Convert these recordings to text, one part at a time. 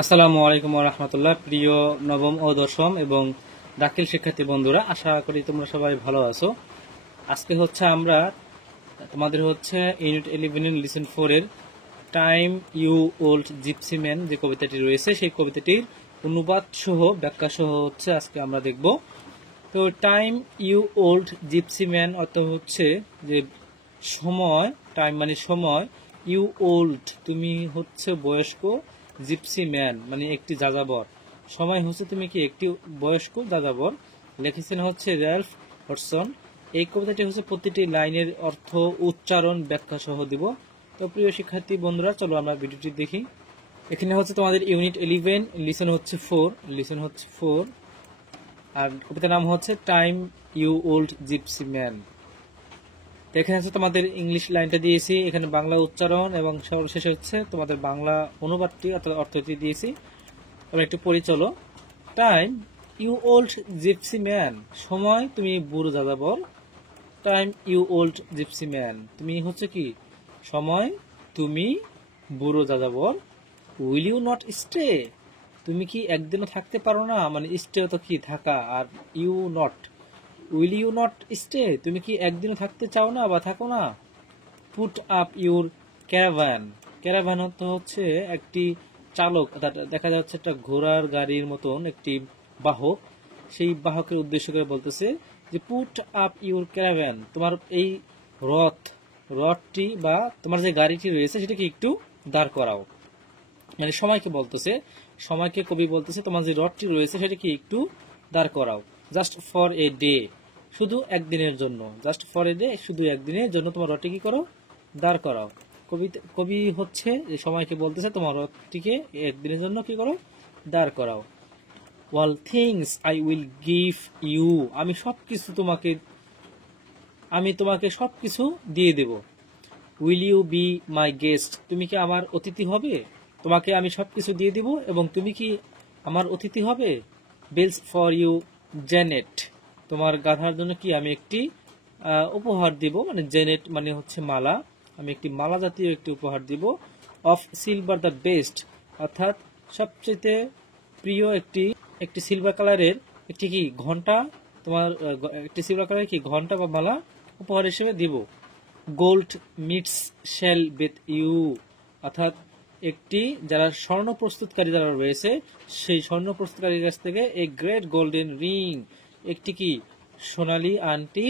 আসসালামু আলাইকুম ওয়া রাহমাতুল্লাহ। প্রিয় নবম ও দশম এবং দাখিল শিক্ষার্থী বন্ধুরা, আশা করি তোমরা সবাই ভালো আছো। আজকে আমরা তোমাদের ইউনিট 11 লিসন 4 এর time you old gypsy man যে কবিতাটি রয়েছে সেই কবিতাটির অনুবাদ সহ ব্যাখ্যা সহ আজকে আমরা দেখব। তো time you old gypsy man অর্থ যে সময়, টাইম মানে সময়, ইউ ওল্ড তুমি বয়স্ক, জিপসি ম্যান মানে একটি যাযাবর। সময় তুমি কি একটি বয়স্ক যাযাবর। লিখেছেন র্যালফ হডসন। এই কবিতাটি প্রতিটি লাইনের অর্থ, উচ্চারণ, ব্যাখ্যা সহ দিব। তো প্রিয় শিক্ষার্থী বন্ধুরা, চলো আমরা ভিডিওটি দেখি। এখানে তোমাদের ইউনিট 11 লিসন 4 আর কবিতার নাম time you old gypsy man. এখানে তোমাদের ইংলিশ লাইনটা দিয়েছি, এখানে বাংলা উচ্চারণ এবং সর্বশেষে তোমাদের বাংলা অনুবাদটি অর্থাৎ অর্থটি দিয়েছি। আমরা একটু পরিচলো। Time you old gypsy man, সময় তুমি বুড়ো যাযাবর। Time you old gypsy man, তুমি কি সময় তুমি বুড়ো যাযাবর। উইল ইউ নট স্টে, তুমি কি একদিনও থাকতে পারো না, মানে স্টে তো কি থাকা, are you not, will you not stay, তুমি কি একদিনও থাকতে চাও না বা থাকো না। Put up your caravan, caravan একটি চালক, দেখা যাচ্ছে একটা ঘোড়ার গাড়ির মতন একটি বাহক, সেই বাহকের উদ্দেশ্য করে বলতেছে যে পুট আপ ইউর ক্যারাভান, তোমার এই রথটি বা তোমার যে গাড়িটি রয়েছে সেটাকে একটু দাঁড় করাও। মানে সময়কে বলতেছে, সময়কে কবি বলতেছে তোমার যে রথটি রয়েছে সেটাকে একটু দাঁড় করাও। জাস্ট ফর এ ডে, শুধু একদিনের জন্য। জাস্ট ফর এ ডে, শুধু একদিনের জন্য তোমার রথটি কি করো, দাঁড় করাও। কবি সময়কে বলতেছে তোমার রথটিকে একদিনের জন্য কি করো, দাঁড় করাও। All things I will give you, আমি তোমাকে সবকিছু দিয়ে দেব। Will you be my guest, তুমি কি আমার অতিথি হবে। তোমাকে আমি সবকিছু দিয়ে দিব এবং তুমি কি আমার অতিথি হবে। বেলস ফর ইউ জেনেট, তোমার গাধার জন্য কি আমি একটি উপহার দিব, মানে জেনেট মানে মালা, আমি একটি মালা জাতীয় একটি উপহার দিব। অফ সিলভার দ্য বেস্ট, অর্থাৎ সবচেয়ে প্রিয় একটি সিলভার কালারের একটি কি ঘন্টা, তোমার একটি সিলভার কালারের কি ঘন্টা বা মালা উপহার হিসেবে দিব। Goldsmiths shall with you, অর্থাৎ একটি যারা স্বর্ণ প্রস্তুতকারী যারা রয়েছে সেই স্বর্ণ প্রস্তুতকারীর কাছ থেকে এ গ্রেট গোল্ডেন রিং, একটি কি সোনালী আংটি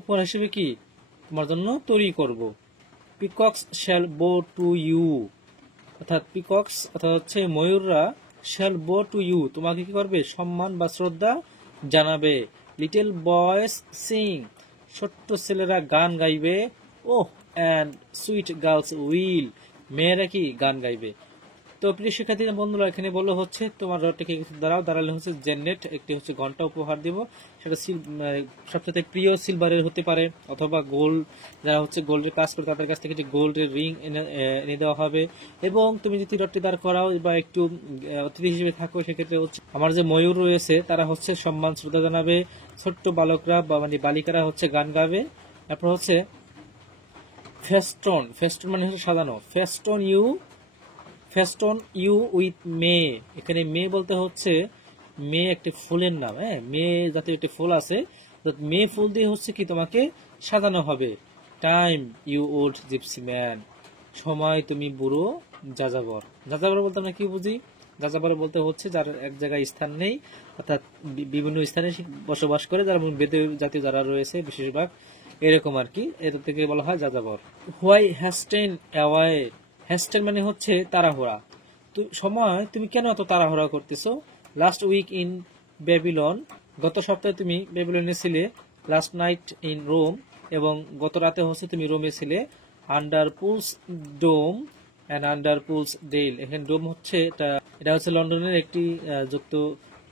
উপহার হিসেবে কি তোমার জন্য তৈরি করব। পিকক্স শ্যাল বো টু ইউ, অর্থাৎ পিকক্স অর্থাৎ ময়ূররা শ্যাল বো টু ইউ, তোমাকে কি করবে, সম্মান বা শ্রদ্ধা জানাবে। লিটল বয়েস সিং, ছোট্ট ছেলেরা গান গাইবে। ওহ অ্যান্ড সুইট গার্লস উইল, মেয়েরা কি গান গাইবে। তো প্রিয় শিক্ষার্থী বন্ধুরা, এখানে বললো তোমার রথটিকে দাঁড়ালে জেনেট একটি ঘন্টা উপহার দিব। সেটা সবচেয়ে প্রিয় সিলভারের হতে পারে, অথবা গোল্ড, যারা গোল্ডের কাজ করে তাদের কাছ থেকে যে গোল্ডের রিং এনে দেওয়া হবে। এবং তুমি যদি রথটি দাঁড় করাও বা একটু অতিথি হিসেবে থাকো, সেক্ষেত্রে আমার যে ময়ূর রয়েছে তারা সম্মান শ্রদ্ধা জানাবে। ছোট্ট বালকরা বা মানে বালিকারা গান গাবে। তারপর ফেস্টন, ফেস্টন মানে সাজানো। ফেস্টন ইউ উইথ মে, এখানে মে বলতে মে একটি ফুলের নাম। হ্যাঁ, মে জাতীয় একটি ফুল আছে, মে ফুল দিয়ে কি তোমাকে সাজানো হবে। Time you old gypsy man, সময় তুমি বুড়ো যাযাবর। যাযাবর বলতে আমরা কি বুঝি, যাযাবর বলতে যার এক জায়গায় স্থান নেই, অর্থাৎ বিভিন্ন স্থানে বসবাস করে, যারা বেদে জাতীয় যারা রয়েছে বেশিরভাগ এরকম আর কি, এর থেকে বলা হয় যাযাবর। হোয়াই হ্যাস্টেন অ্যাওয়ে, হ্যাস্টেন মানে তাড়াহুড়া। সময় তুমি কেন এত তাড়াহুড়া করতেছো। লাস্ট উইক ইন ব্যাবিলন, গত সপ্তাহে তুমি ব্যাবিলনে ছিলে। লাস্ট নাইট ইন রোম, এবং গত রাতে তুমি রোমে ছিলে। Under Paul's dome and under Paul's dial, এখানে ডোম এটা লন্ডনের একটি যুক্ত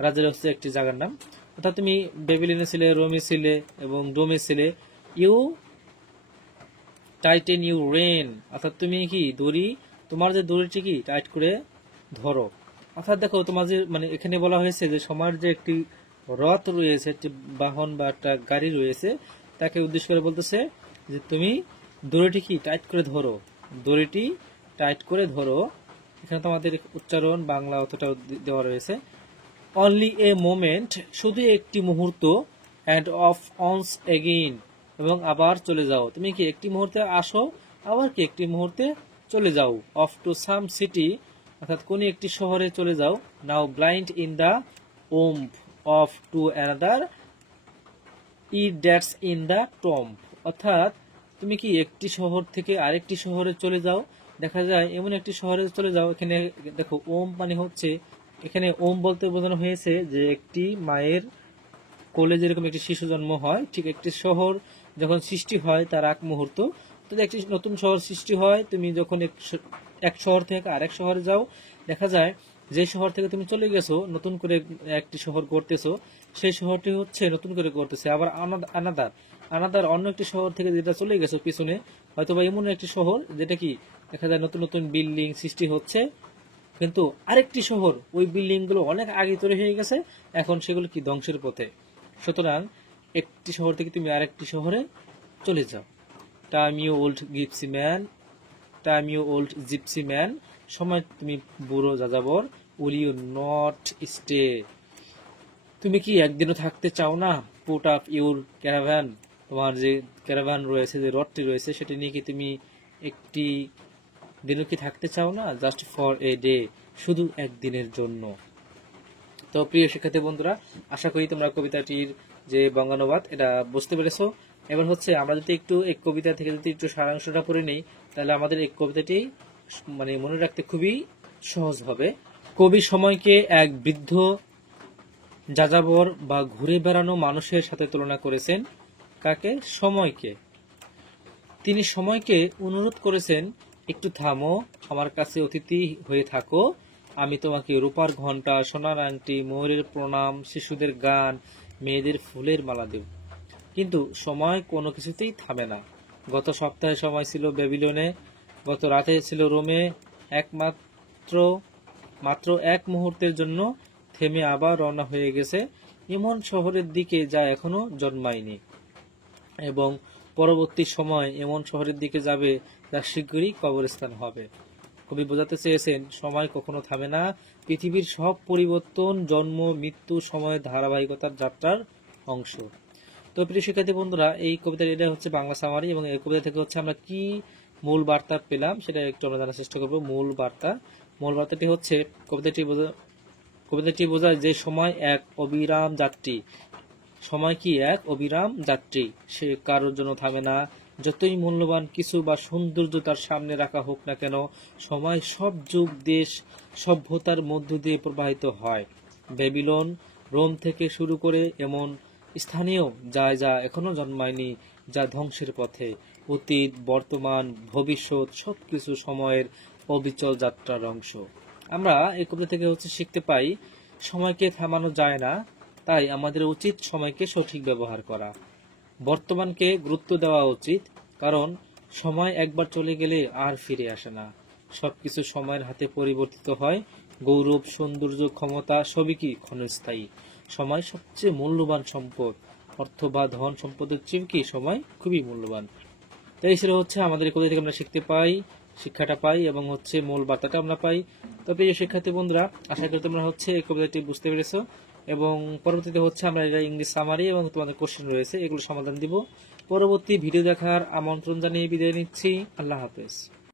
রাজ্যের একটি জায়গার নাম। অর্থাৎ তুমি ব্যাবিলনে ছিলে, রোমে ছিলে এবং ডোমে ছিলে। ইউ টাইটেন ইউ রেন, অর্থাৎ তুমি কি তোমার যে দড়িটি কি টাইট করে ধরো। অর্থাৎ দেখো তোমার যে মানে এখানে বলা হয়েছে যে সময়ের যে একটি রথ রয়েছে, একটি বাহন বা একটা গাড়ি রয়েছে, তাকে উদ্দেশ্য করে বলতেছে যে তুমি দড়িটি কি টাইট করে ধরো, দড়িটি টাইট করে ধরো। এখানে তোমাদের উচ্চারণ বাংলা অতটাও দেওয়া রয়েছে। অনলি এ মোমেন্ট, শুধু একটি মুহূর্ত, অ্যান্ড অফ অনস এগেইন, এবং আবার চলে যাও। তুমি কি একটি মুহূর্তে আসো, আবার কি একটি মুহূর্তে চলে যাও। অফ টু সাম সিটি, অর্থাৎ কোন একটি শহরে চলে যাও। Now blind in the womb of to another, ই ড্যাটস ইন দ্য টম্ব, অর্থাৎ তুমি কি একটি শহর থেকে আরেকটি শহরে চলে যাও। দেখা যায় এমন একটি শহরে চলে যাও, এখানে দেখো ওম মানে হচ্ছে, এখানে ওম বলতে বোঝানো হয়েছে যে একটি মায়ের কোলে যেরকম একটি শিশু জন্ম হয়, ঠিক একটি শহর যখন সৃষ্টি হয় তার এক মুহূর্ত, তো একটি নতুন শহর সৃষ্টি হয়। তুমি যখন এক শহর থেকে আরেক শহরে যাও, দেখা যায় যে শহর থেকে তুমি চলে গেছো, নতুন করে একটি শহর গড়তেছো, সেই শহরটি হচ্ছে নতুন করে গড়তেছে। আবার আনাদার আনাদার অন্য একটি শহর থেকে যেটা চলে গেছো পিছনে, হয়তো বা এমন একটি শহর যেটা কি দেখা যায় নতুন নতুন বিল্ডিং সৃষ্টি হচ্ছে, কিন্তু আরেকটি শহর ওই বিল্ডিং গুলো অনেক আগে তৈরি হয়ে গেছে, এখন সেগুলো কি ধ্বংসের পথে। সুতরাং একটি শহর থেকে তুমি আরেকটি শহরে চলে যাও। Time you old gypsy man, time you old gypsy man, সময় তুমি বুড়ো যাযাবর। উইল ইউ নট স্টে, তুমি কি একদিনও থাকতে চাও না। পুট আপ ইউর ক্যারাভ্যান, তোমার যে ক্যারাভ্যান রয়েছে, যে রথটি রয়েছে, সেটি নিয়ে কি তুমি একটি দিনও কি থাকতে চাও না। জাস্ট ফর এ ডে, শুধু একদিনের জন্য। তো প্রিয় শিক্ষার্থী বন্ধুরা, আশা করি তোমরা কবিতাটির যে বঙ্গানুবাদ এটা বুঝতে পেরেছো। এবার হচ্ছে আমরা যদি একটু এই কবিতা থেকে যদি একটু সারাংশটা পড়ে নেই, তাহলে আমাদের এই কবিতাটি মানে মনে রাখতে খুবই সহজ হবে। কবি সময়কে এক বৃদ্ধ যাযাবর বা ঘুরে বেড়ানো মানুষের সাথে তুলনা করেছেন। কাকে? সময়কে। তিনি সময়কে অনুরোধ করেছেন, একটু থামো, আমার কাছে অতিথি হয়ে থাকো, আমি তোমাকে রূপার ঘণ্টা, সোনার আংটি, ময়ূরের প্রণাম, শিশুদের গান, মেয়েদের ফুলের মালা দেব। কিন্তু সময় কোনো কিছুতেই থামে না। গত সপ্তাহে সময় ছিল বেবিলনে, গত রাতে ছিল রোমে, মাত্র এক মুহূর্তের জন্য থেমে আবার রওনা হয়ে গেছে এমন শহরের দিকে যা এখনো জন্মায়নি, এবং পরবর্তী সময় এমন শহরের দিকে যাবে যা শীঘ্রই কবরস্থান হবে। কবি বোঝাতে চেয়েছেন সময় কখনো থামে না, পৃথিবীর সব পরিবর্তন জন্ম মৃত্যু সময়ের ধারাবাহিকতার যাত্রার অংশ। তো প্রিয় শিক্ষার্থী বন্ধুরা, এই কবিতার এটা হচ্ছে বাংলা সামারি, এবং এই কবিতা থেকে হচ্ছে আমরা কি মূল বার্তা পেলাম সেটা একটু আমরা জানার চেষ্টা করবো। মূল বার্তাটি হচ্ছে কবিতাটি বোঝায় যে সময় এক অবিরাম যাত্রী। সময় কি এক অবিরাম যাত্রী, সে কারোর জন্য থামে না। যতই মূল্যবান কিছু বা সৌন্দর্য তার সামনে রাখা হোক না কেন, সময় সব যুগ দেশ সভ্যতার মধ্য দিয়ে প্রবাহিত হয়। বেবিলন, রোম থেকে শুরু করে এমন স্থানীয় যা এখনো জন্মায়নি, যা ধ্বংসের পথে। অতীত, বর্তমান, ভবিষ্যৎ সবকিছু সময়ের অবিচল যাত্রার অংশ। আমরা এই কবিতা থেকে হচ্ছে শিখতে পাই সময়কে থামানো যায় না, তাই আমাদের উচিত সময়কে সঠিক ব্যবহার করা। বর্তমানকে গুরুত্ব দেওয়া উচিত, কারণ সময় একবার চলে গেলে আর ফিরে আসে না। সবকিছু সময়ের হাতে পরিবর্তিত হয়। গৌরব, সৌন্দর্য, ক্ষমতা সবই কি ক্ষণস্থায়ী। সময় সবচেয়ে মূল্যবান সম্পদ। অর্থ বা ধন সম্পদের চেয়ে কি সময় খুবই মূল্যবান। তাই ছিল হচ্ছে আমাদের এই কবিতা থেকে আমরা শিক্ষাটা পাই, এবং হচ্ছে মূল বার্তাটা আমরা পাই। তবে এই শিক্ষার্থী বন্ধুরা, আশা করি তোমরা হচ্ছে এই কবিতাটি বুঝতে পেরেছো, এবং পরবর্তীতে হচ্ছে আমরা এটা ইংলিশ সামারি এবং তোমাদের কোশ্চেন রয়েছে, এগুলো সমাধান দিব। পরবর্তী ভিডিও দেখার আমন্ত্রণ জানিয়ে বিদায় নিচ্ছি। আল্লাহ হাফেজ।